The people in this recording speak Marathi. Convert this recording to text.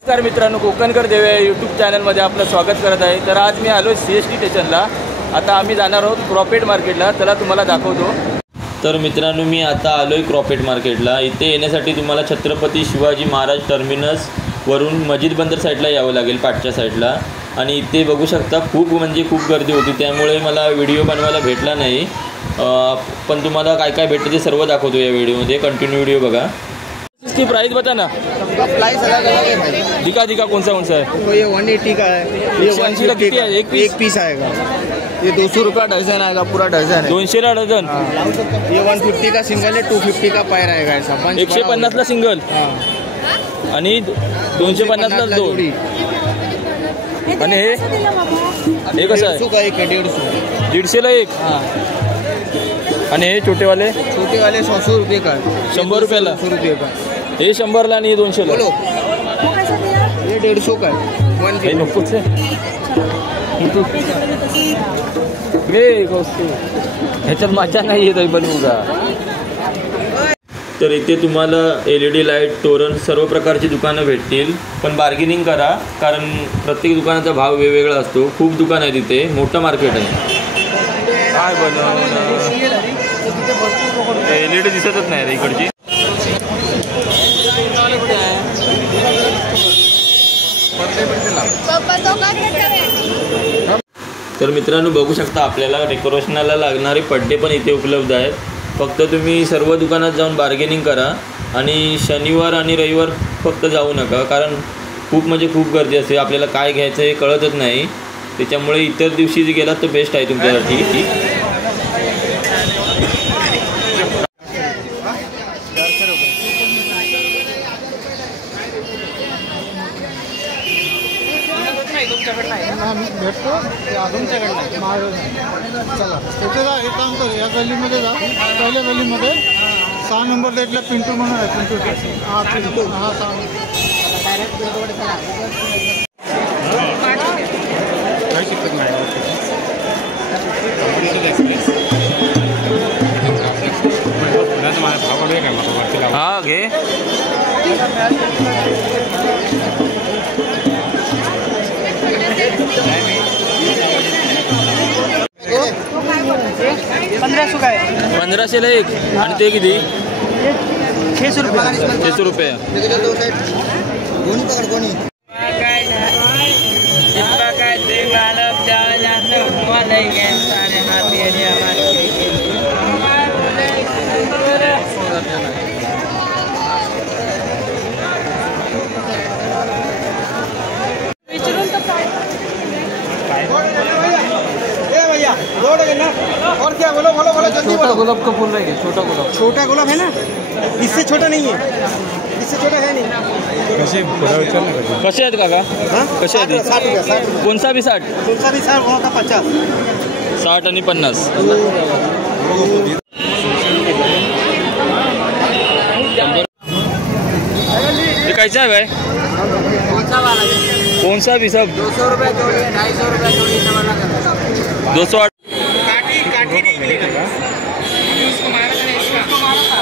नमस्कार मित्रांनो, कोकणकर देवे यूट्यूब चॅनलमध्ये आपलं स्वागत करत आहे। तर आज मी आलो CST स्टेशनला। आता आम्ही जाणार आहोत क्रॉपेट मार्केटला। चला तुम्हाला दाखवतो। तर मित्रांनो, मी आता आलोय क्रॉपेट मार्केटला। इथे येण्यासाठी तुम्हाला छत्रपती शिवाजी महाराज टर्मिनस वरून मस्जिद बंदर साईडला यावं लागेल, पाठच्या साईडला। आणि इथे बघू शकता खूप गर्दी होती, त्यामुळे मला व्हिडिओ बनवायला भेटला नाही। पण तुम्हाला काय काय भेटते ते सर्व दाखवतो या व्हिडिओमध्ये। कंटिन्यू व्हिडिओ बघा। इसकी प्राइस बता ना। प्राइस अलग अलग है। दिखा कौन सा है? तो ये 180 का है, ये 150 का है। एक पीस आएगा। ये 200 रुपया दर्जन आएगा, पूरा दर्जन है। 200 ला डझन। ये 150 का सिंगल है, 250 का पायर आएगा ऐसा। 150 ला सिंगल आणि 250 ला जोडी। आणि हे कसं आहे? 150 का एक है, 150। 150 ला एक। आणि हे छोटे वाले 100 रुपये का। 100 रुपयाला। 100 रुपये का। हे 100 ला आणि 200 ला। ये 150 का है। हे नकोच आहे। ह्याच्यात मजा नाही येत बनवूगा। तर इथे तुम्हाला LED लाईट, तोरण सर्व प्रकारची दुकानं भेटतील, पण बार्गेनिंग करा, कारण प्रत्येक दुकानाचा भाव वेगवेगळा असतो। खूप दुकान आहे तिथे, मोठं मार्केट आहे। काय बनवणं LED दिसतच नाही रे इकडची। तर मित्रांनो, बघू शकता आपल्याला डेकोरेशनला लागणारे पड्डे पण इथे उपलब्ध आहेत। फक्त तुम्ही सर्व दुकानात जाऊन बार्गेनिंग करा आणि शनिवार आणि रविवार फक्त जाऊ नका, कारण खूप गर्दी असते। आपल्याला काय घ्यायचं हे कळतच नाही, त्याच्यामुळे इतर दिवशी जे गेलात तर बेस्ट आहे तुमच्यासाठी। भेटतो तुमच्याकडनं चला तिथे जा, एक काम करू, या गल्लीमध्ये जा। पहिल्या गल्लीमध्ये 6 नंबर डेटला पिंटू म्हणून आहे। पिंटू हां, पिंटू हां, 6 काय शिकत नाही। हा घे। 1500 ला एक। आणि ते किती? 600 रुपये। 600 रुपये। और क्या बोलो जल्दी बोलो। गुलाब का फूल रहेगा। छोटा गुलाब है ना, इससे छोटा नहीं है, इससे छोटा है नहीं। कसे आहेत काका? कसे आहेत? 60 रुपये। कोणसा भी 60? कोणसा भी 60, वहाँ का 50। 60 आणि 50। ये कैसा है भाई? कौन सा भी सब? 200 रुपये जोड़ी, 250 रुपये जोड़ी। 208। काठी नहीं मिलेगा। उसको मारा था, इसको मारा था।